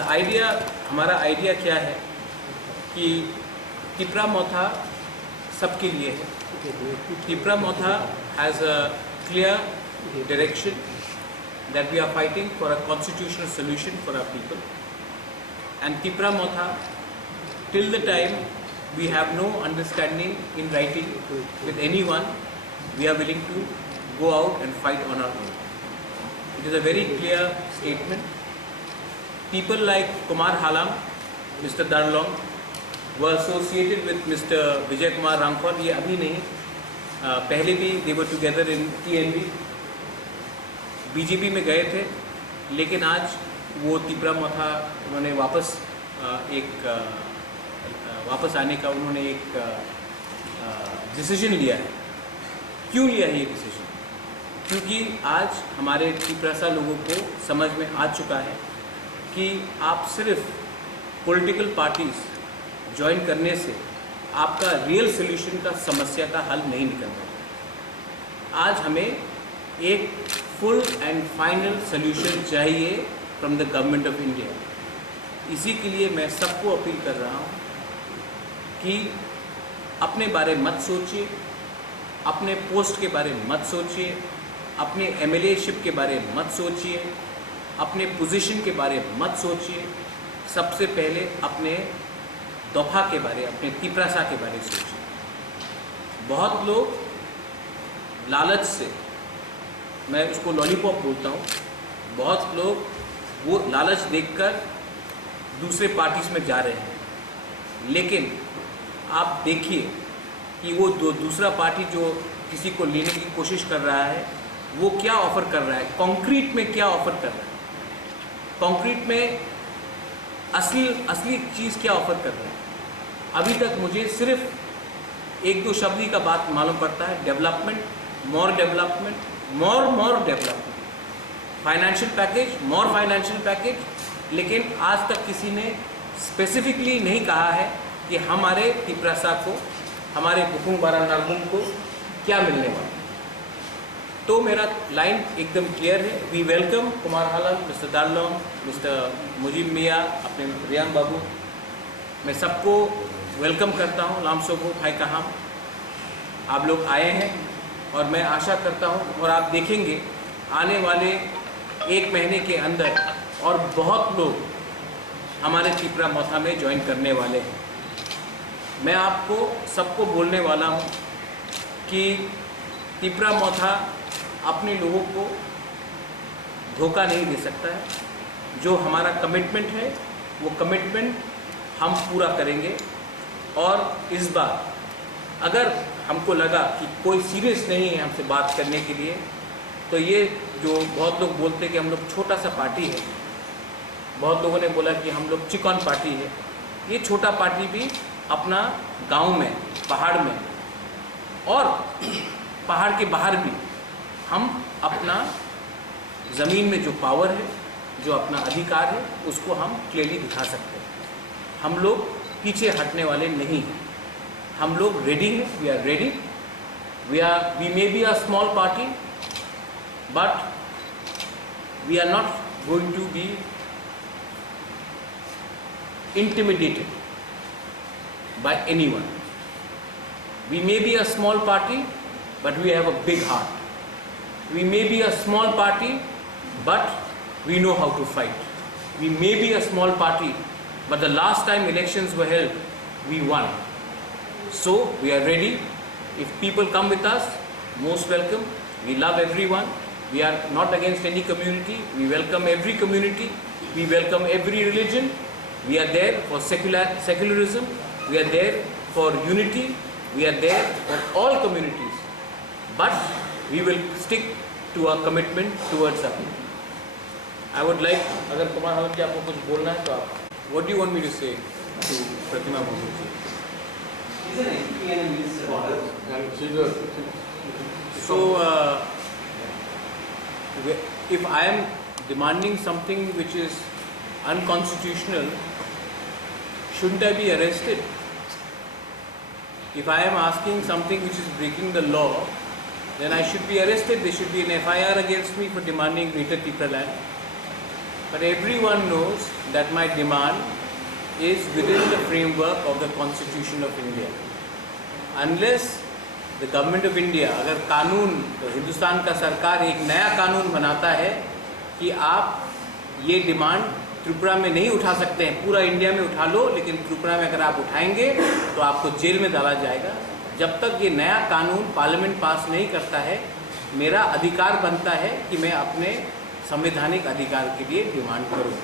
हमारा आइडिया क्या है कि तिपरा मोथा सबके लिए है. Tipra Motha has a clear direction that we are fighting for a constitutional solution for our people, and Tipra Motha, till the time we have no understanding in writing with anyone, we are willing to go out and fight on our own. It is a very clear statement. People like Kumar Halam, Mr. Darlong were associated with Mr. Vijay Kumar Rangpal. ये अभी नहीं, पहले भी they were together in TNV. BJP में गए थे, लेकिन आज वो तिपरा मोथा उन्होंने वापस आने का उन्होंने एक डिसीजन लिया है. क्यों लिया है ये डिसीजन? क्योंकि आज हमारे तिपरासा लोगों को समझ में आ चुका है कि आप सिर्फ पॉलिटिकल पार्टीज ज्वाइन करने से आपका रियल सोल्यूशन का समस्या का हल नहीं निकलता. आज हमें एक फुल एंड फाइनल सोल्यूशन चाहिए from the government of India. इसी के लिए मैं सबको अपील कर रहा हूँ कि अपने बारे मत सोचिए, अपने पोस्ट के बारे में मत सोचिए, अपने एमएलए-शिप के बारे में मत सोचिए, अपने पोजीशन के बारे में मत सोचिए. सबसे पहले अपने दफा के बारे, अपने तिपरासा के बारे में सोचिए. बहुत लोग लालच से, मैं उसको लॉलीपॉप बोलता हूँ, बहुत लोग वो लालच देखकर दूसरे पार्टीज में जा रहे हैं. लेकिन आप देखिए कि वो दूसरा पार्टी जो किसी को लेने की कोशिश कर रहा है, वो क्या ऑफ़र कर रहा है, कॉन्क्रीट में क्या ऑफ़र कर रहा है, कॉन्क्रीट में असली चीज़ क्या ऑफ़र कर रहा है. अभी तक मुझे सिर्फ एक दो शब्द ही का बात मालूम पड़ता है. डेवलपमेंट, मोर डेवलपमेंट, मोर डेवलपमेंट, फाइनेंशियल पैकेज, मोर फाइनेंशियल पैकेज. लेकिन आज तक किसी ने स्पेसिफिकली नहीं कहा है कि हमारे तिपरासा को, हमारे बुकुंग बारा नारगुम को क्या मिलने वाला. तो मेरा लाइन एकदम क्लियर है. We welcome Kumar Halam, mister Darlong, mister Mujib Mian, अपने रियान बाबू, मैं सबको वेलकम करता हूँ. लामसोगो भाई कहाम, आप लोग आए हैं और मैं आशा करता हूँ और आप देखेंगे आने वाले एक महीने के अंदर और बहुत लोग हमारे तिपरा मोथा में ज्वाइन करने वाले हैं. मैं आपको सबको बोलने वाला हूँ कि तिपरा मोथा अपने लोगों को धोखा नहीं दे सकता है. जो हमारा कमिटमेंट है वो कमिटमेंट हम पूरा करेंगे. और इस बार अगर हमको लगा कि कोई सीरियस नहीं है हमसे बात करने के लिए, तो ये जो बहुत लोग बोलते हैं कि हम लोग छोटा सा पार्टी है, बहुत लोगों ने बोला कि हम लोग चिकन पार्टी है. ये छोटा पार्टी भी अपना गांव में, पहाड़ में और पहाड़ के बाहर भी हम अपना ज़मीन में जो पावर है, जो अपना अधिकार है, उसको हम क्लियरली दिखा सकते हैं. हम लोग पीछे हटने वाले नहीं हैं. हम लोग रेडी हैं. We are ready. We may be a small party, but we are not going to be intimidated by anyone. We may be a small party, but we have a big heart. We may be a small party, but we know how to fight. We may be a small party, but the last time elections were held, we won. So we are ready. If people come with us, most welcome. We love everyone. We are not against any community. We welcome every community. We welcome every religion. We are there for secularism. We are there for unity. We are there for all communities. But we will stick to our commitment towards our people. I would like, अगर कुमार हालम जी आपको कुछ बोलना है तो आप, what do you want me to say to Pratima Mukherjee? So, if I am demanding something which is unconstitutional, shouldn't I be arrested? If I am asking something which is breaking the law, then I should be arrested. There should be an FIR against me for demanding Greater Tipra land. but everyone knows that my demand is within the framework of the Constitution of India. Unless the Government of India, अगर कानून, तो हिंदुस्तान का सरकार एक नया कानून बनाता है कि आप ये डिमांड त्रिपुरा में नहीं उठा सकते हैं, पूरा इंडिया में उठा लो, लेकिन त्रिपुरा में अगर आप उठाएंगे तो आपको जेल में डाला जाएगा। जब तक ये नया कानून पार्लियामेंट पास नहीं करता है, मेरा अधिकार बनता है कि मैं अपने संवैधानिक अधिकार के लिए डिमांड करूं।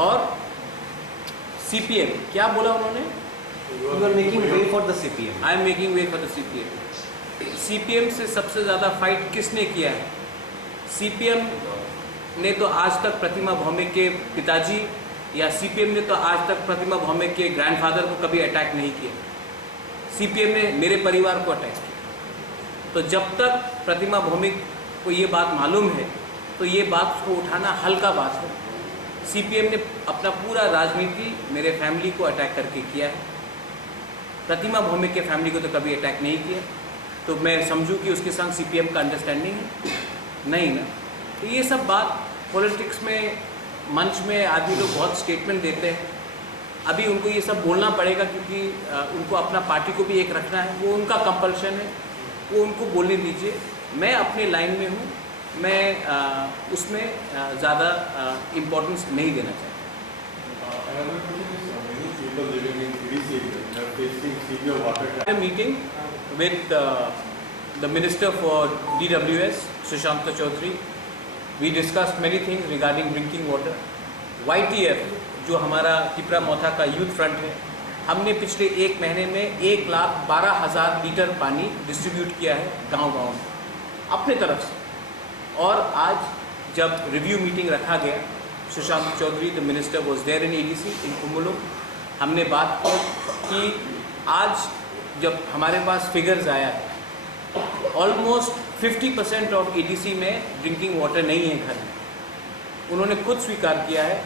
और CPM क्या बोला उन्होंने? You are making way for the CPM. I am making way for the CPM से सबसे ज़्यादा फाइट किसने किया है? CPM ने तो आज तक प्रतिमा भौमिक के पिताजी या CPM ने तो आज तक प्रतिमा भौमिक के ग्रैंडफादर को कभी अटैक नहीं किया। CPM ने मेरे परिवार को अटैक किया। तो जब तक प्रतिमा भौमिक को ये बात मालूम है तो ये बात को उठाना हल्का बात है। CPM ने अपना पूरा राजनीति मेरे फैमिली को अटैक करके किया है, प्रतिमा भौमिक के फैमिली को तो कभी अटैक नहीं किया। तो मैं समझूं कि उसके संग CPM का अंडरस्टैंडिंग है? नहीं ना। तो ये सब बात पॉलिटिक्स में, मंच में आदमी लोग बहुत स्टेटमेंट देते हैं। अभी उनको ये सब बोलना पड़ेगा क्योंकि उनको अपना पार्टी को भी एक रखना है, वो उनका कंपल्शन है, वो उनको बोलने दीजिए। मैं अपने लाइन में हूँ, मैं उसमें ज़्यादा इम्पोर्टेंस नहीं देना चाहता। Meeting with the Minister for DWS, Sushanta Chaudhary. We discussed many things regarding drinking water. YTF जो हमारा त्रिपुरा मोथा का यूथ फ्रंट है, हमने पिछले एक महीने में 1,12,000 लीटर पानी डिस्ट्रीब्यूट किया है गांव-गांव में अपने तरफ से। और आज जब रिव्यू मीटिंग रखा गया, Sushant Chaudhary the minister was there in ADC in Khumulwng, हमने बात की कि आज जब हमारे पास फिगर्स आया है, ऑलमोस्ट 50% ऑफ ADC में ड्रिंकिंग वाटर नहीं है घर में। उन्होंने खुद स्वीकार किया है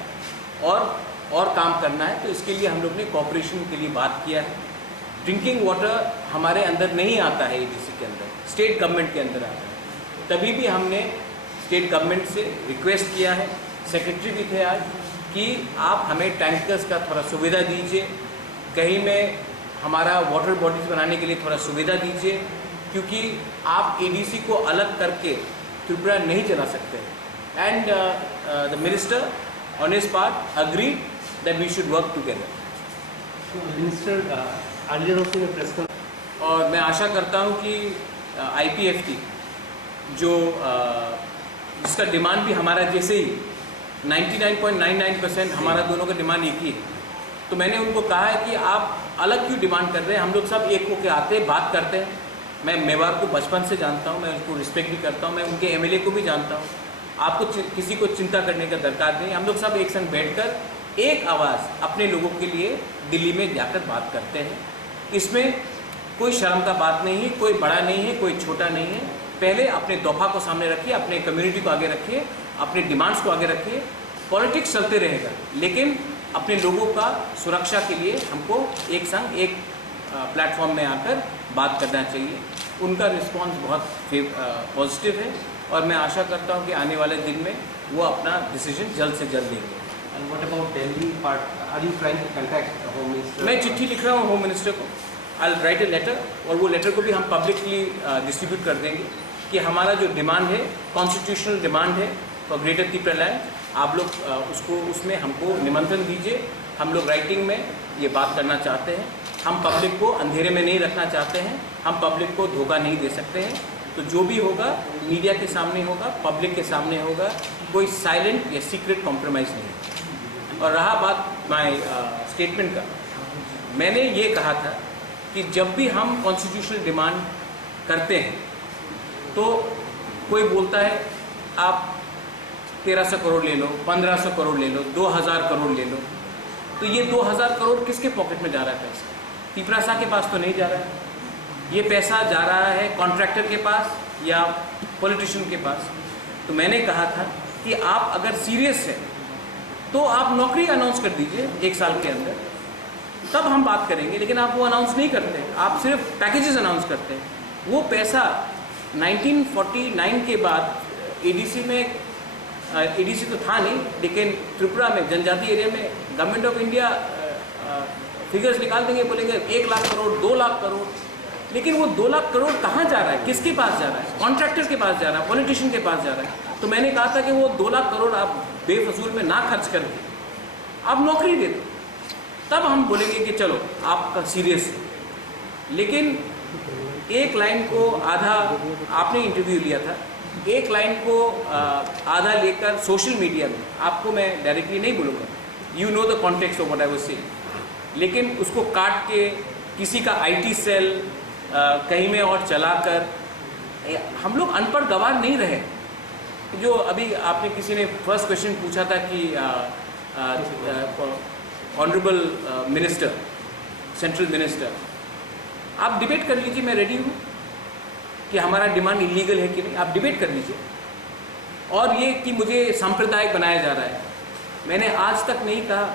और काम करना है, तो इसके लिए हम लोग ने कोऑपरेशन के लिए बात किया है। ड्रिंकिंग वाटर हमारे अंदर नहीं आता है ADC के अंदर, स्टेट गवर्नमेंट के अंदर आता है। तभी भी हमने स्टेट गवर्नमेंट से रिक्वेस्ट किया है, सेक्रेटरी भी थे आज, कि आप हमें टैंकर्स का थोड़ा सुविधा दीजिए, कहीं में हमारा वाटर बॉडीज बनाने के लिए थोड़ा सुविधा दीजिए, क्योंकि आप ADC को अलग करके त्रिपुरा नहीं चला सकते। And the minister on his part agreed that we should work together. Minister earlier also in press conference, और मैं आशा करता हूँ कि IPFT जो जिसका डिमांड भी हमारा जैसे ही 99.99% हमारा दोनों का डिमांड एक ही है, तो मैंने उनको कहा है कि आप अलग क्यों डिमांड कर रहे हैं, हम लोग सब एक होकर आते हैं, बात करते हैं। मैं मेवाड़ को बचपन से जानता हूँ, मैं उनको रिस्पेक्ट भी करता हूँ, मैं उनके MLA को भी जानता हूँ। आपको किसी को चिंता करने का दरकार नहीं, हम लोग सब एक संग बैठकर एक आवाज़ अपने लोगों के लिए दिल्ली में जाकर बात करते हैं। इसमें कोई शर्म का बात नहीं है, कोई बड़ा नहीं है, कोई छोटा नहीं है। पहले अपने तोहफा को सामने रखिए, अपने कम्युनिटी को आगे रखिए, अपने डिमांड्स को आगे रखिए। पॉलिटिक्स चलते रहेगा, लेकिन अपने लोगों का सुरक्षा के लिए हमको एक संग एक प्लेटफॉर्म में आकर बात करना चाहिए। उनका रिस्पांस बहुत पॉजिटिव है और मैं आशा करता हूँ कि आने वाले दिन में वो अपना डिसीजन जल्द से जल्द लेंगे। And what about Delhi part? Are you trying to contact the Home Minister? मैं चिट्ठी लिख रहा हूँ होम मिनिस्टर को, आई राइट ए लेटर, और वो लेटर को भी हम पब्लिकली डिस्ट्रीब्यूट कर देंगे कि हमारा जो डिमांड है, कॉन्स्टिट्यूशनल डिमांड है फॉर ग्रेटर त्रिपुरा लैंड, आप लोग उसको उसमें हमको निमंत्रण दीजिए। हम लोग राइटिंग में ये बात करना चाहते हैं। हम पब्लिक को अंधेरे में नहीं रखना चाहते हैं, हम पब्लिक को धोखा नहीं दे सकते हैं। तो जो भी होगा मीडिया के सामने होगा, पब्लिक के सामने होगा, कोई साइलेंट या सीक्रेट कॉम्प्रोमाइज़ नहीं। और रहा बात माय स्टेटमेंट का, मैंने ये कहा था कि जब भी हम कॉन्स्टिट्यूशनल डिमांड करते हैं तो कोई बोलता है आप 1300 करोड़ ले लो, 1500 करोड़ ले लो, 2000 करोड़ ले लो। तो ये 2000 करोड़ किसके पॉकेट में जा रहा है पैसा? त्रिपुरा के पास तो नहीं जा रहा है। ये पैसा जा रहा है कॉन्ट्रैक्टर के पास या पॉलिटिशियन के पास। तो मैंने कहा था कि आप अगर सीरियस है तो आप नौकरी अनाउंस कर दीजिए 1 साल के अंदर, तब हम बात करेंगे। लेकिन आप वो अनाउंस नहीं करते, आप सिर्फ पैकेजेस अनाउंस करते हैं। वो पैसा 1949 के बाद ADC में एडीसी तो था नहीं, लेकिन त्रिपुरा में जनजाति एरिया में गवर्नमेंट ऑफ इंडिया फिगर्स निकाल देंगे, बोलेंगे 1 लाख करोड़ 2 लाख करोड़, लेकिन वो 2 लाख करोड़ कहाँ जा रहा है, किसके पास जा रहा है? कॉन्ट्रैक्टर्स के पास जा रहा है, पॉलिटिशियन के पास जा रहा है। तो मैंने कहा था कि वो 2 लाख करोड़ आप बेफजूल में ना खर्च करके आप नौकरी दे दो, तब हम बोलेंगे कि चलो आपका सीरियस है। लेकिन एक लाइन को आधा, आपने इंटरव्यू लिया था, एक लाइन को आधा लेकर सोशल मीडिया में, आपको मैं डायरेक्टली नहीं बोलूँगा, you know the context of what I was saying, लेकिन उसको काट के किसी का आईटी सेल कहीं में और चलाकर, हम लोग अनपढ़ गवार नहीं रहे। जो अभी आपने किसी ने फर्स्ट क्वेश्चन पूछा था कि ऑनरेबल मिनिस्टर, सेंट्रल मिनिस्टर, आप डिबेट कर लीजिए, मैं रेडी हूँ कि हमारा डिमांड इलीगल है कि नहीं, आप डिबेट कर लीजिए। और ये कि मुझे सांप्रदायिक बनाया जा रहा है, मैंने आज तक नहीं कहा,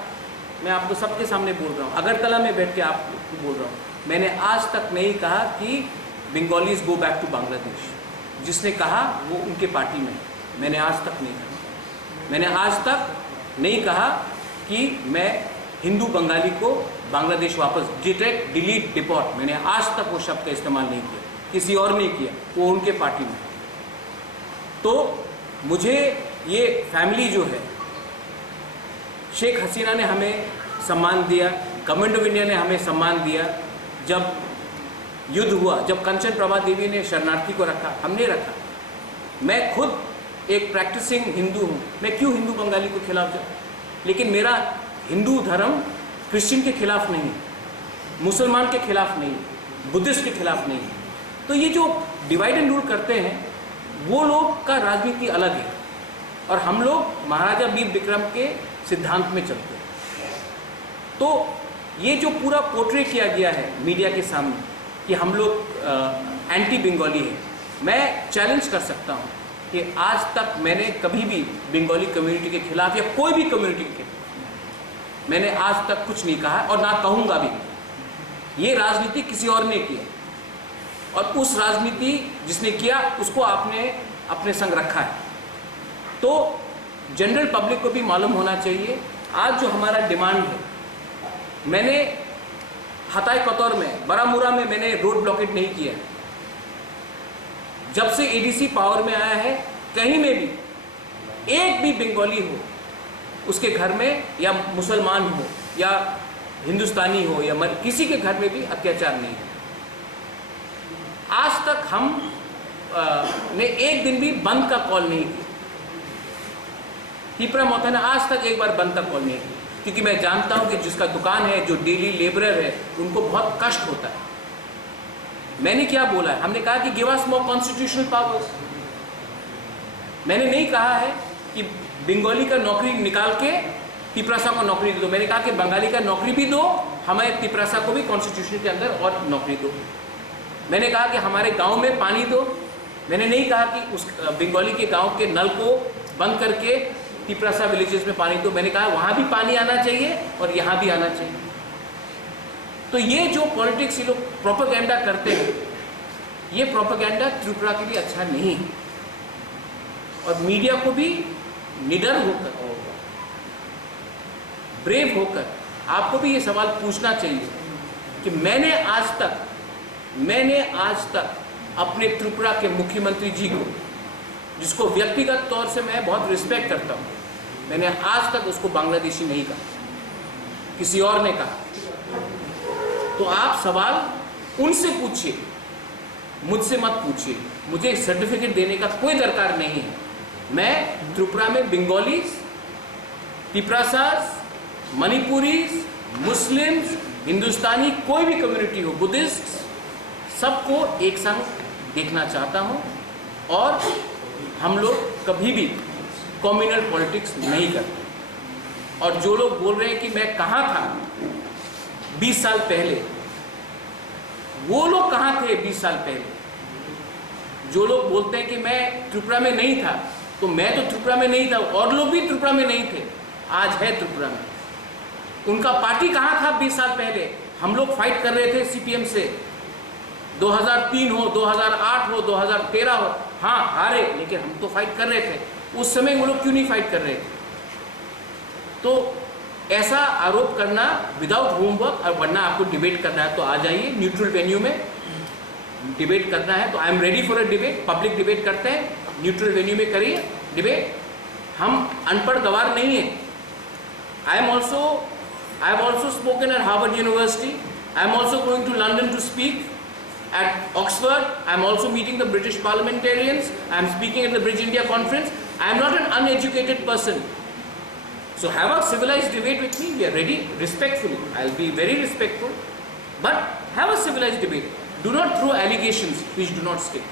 मैं आपको सबके सामने बोल रहा हूँ, अगरतला में बैठ के आपको बोल रहा हूँ, मैंने आज तक नहीं कहा कि Bengalis go back to Bangladesh. जिसने कहा वो उनके पार्टी में है, मैंने आज तक नहीं कहा। मैंने आज तक नहीं कहा कि मैं हिंदू बंगाली को बांग्लादेश वापस डिटेक्ट डिलीट डिपोर्ट, मैंने आज तक वो शब्द का इस्तेमाल नहीं किया, किसी और ने किया, वो उनके पार्टी में। तो मुझे ये फैमिली जो है, शेख हसीना ने हमें सम्मान दिया, गवर्नमेंट ऑफ इंडिया ने हमें सम्मान दिया, जब युद्ध हुआ, जब कंचन प्रभा देवी ने शरणार्थी को रखा, हमने रखा। मैं खुद एक प्रैक्टिसिंग हिंदू हूँ, मैं क्यों हिंदू बंगाली को खिलाफ जाऊँ? लेकिन मेरा हिंदू धर्म क्रिश्चियन के खिलाफ नहीं, मुसलमान के खिलाफ नहीं, बुद्धिस्ट के खिलाफ नहीं। तो ये जो डिवाइड एंड रूल करते हैं, वो लोग का राजनीति अलग है, और हम लोग महाराजा वीर विक्रम के सिद्धांत में चलते हैं। तो ये जो पूरा पोर्ट्रे किया गया है मीडिया के सामने कि हम लोग एंटी बंगाली है, मैं चैलेंज कर सकता हूँ कि आज तक मैंने कभी भी बंगाली कम्युनिटी के खिलाफ या कोई भी कम्युनिटी के खिलाफ मैंने आज तक कुछ नहीं कहा, और ना कहूँगा भी। ये राजनीति किसी और ने किया, और उस राजनीति जिसने किया उसको आपने अपने संग रखा है। तो जनरल पब्लिक को भी मालूम होना चाहिए, आज जो हमारा डिमांड है, मैंने हताई कतौर में, बारामूला में मैंने रोड ब्लॉकेट नहीं किया। जब से एडीसी पावर में आया है, कहीं में भी एक भी बंगाली हो, उसके घर में, या मुसलमान हो या हिंदुस्तानी हो या किसी के घर में भी अत्याचार नहीं है। आज तक हम ने एक दिन भी बंद का कॉल नहीं किया। तिपरा मोथा ने आज तक एक बार बंद का कॉल नहीं किया, क्योंकि मैं जानता हूं कि जिसका दुकान है, जो डेली लेबरर है, उनको बहुत कष्ट होता है। मैंने क्या बोला है? हमने कहा कि गिव अस मोर कॉन्स्टिट्यूशनल पावर्स। मैंने नहीं कहा है कि बंगाली का नौकरी निकाल के तिपरासा को नौकरी दे दो। मैंने कहा कि बंगाली का नौकरी भी दो, हमें तिपरासा को भी कॉन्स्टिट्यूशन के अंदर और नौकरी दो। मैंने कहा कि हमारे गांव में पानी दो। मैंने नहीं कहा कि उस बंगाली के गांव के नल को बंद करके तिपरासा विलेजेस में पानी दो। मैंने कहा वहाँ भी पानी आना चाहिए और यहाँ भी आना चाहिए। तो ये जो पॉलिटिक्स ये लोग प्रोपेगेंडा करते हैं, ये प्रोपेगेंडा त्रिपुरा के लिए अच्छा नहीं है। और मीडिया को भी निडर होकर, ब्रेव होकर, आपको भी ये सवाल पूछना चाहिए कि मैंने आज तक अपने त्रिपुरा के मुख्यमंत्री जी को, जिसको व्यक्तिगत तौर से मैं बहुत रिस्पेक्ट करता हूँ, मैंने आज तक उसको बांग्लादेशी नहीं कहा, किसी और ने कहा। तो आप सवाल उनसे पूछिए, मुझसे मत पूछिए। मुझे सर्टिफिकेट देने का कोई दरकार नहीं है। मैं त्रिपुरा में बंगालीज, तिपरासाज, मणिपुरीज, मुस्लिम्स, हिंदुस्तानी, कोई भी कम्युनिटी हो, बुद्धिस्ट, सबको एक संग देखना चाहता हूँ। और हम लोग कभी भी कम्युनल पॉलिटिक्स नहीं करते। और जो लोग बोल रहे हैं कि मैं कहाँ था 20 साल पहले, वो लोग कहाँ थे 20 साल पहले? जो लोग बोलते हैं कि मैं त्रिपुरा में नहीं था, तो मैं तो त्रिपुरा में नहीं था, और लोग भी त्रिपुरा में नहीं थे, आज है त्रिपुरा में। उनका पार्टी कहाँ था 20 साल पहले? हम लोग फाइट कर रहे थे सीपीएम से, 2003 हो, 2008 हो, 2013 हो, हाँ हारे, लेकिन हम तो फाइट कर रहे थे। उस समय वो लोग क्यों नहीं फाइट कर रहे थे? तो ऐसा आरोप करना विदाउट होमवर्क, और वरना आपको डिबेट करना है तो आ जाइए न्यूट्रल वेन्यू में, डिबेट करना है तो I am ready for a debate, public debate करते हैं, न्यूट्रल वेन्यू में करिए डिबेट। हम अनपढ़ गवार नहीं है। I am also spoken at Harvard University, I am also going to London to speak at Oxford, I am also meeting the British parliamentarians, I am speaking at the Bridge India conference. I am not an uneducated person. So have a civilized debate with me, we are ready, respectfully. I will be very respectful, but have a civilized debate. Do not throw allegations which do not stick.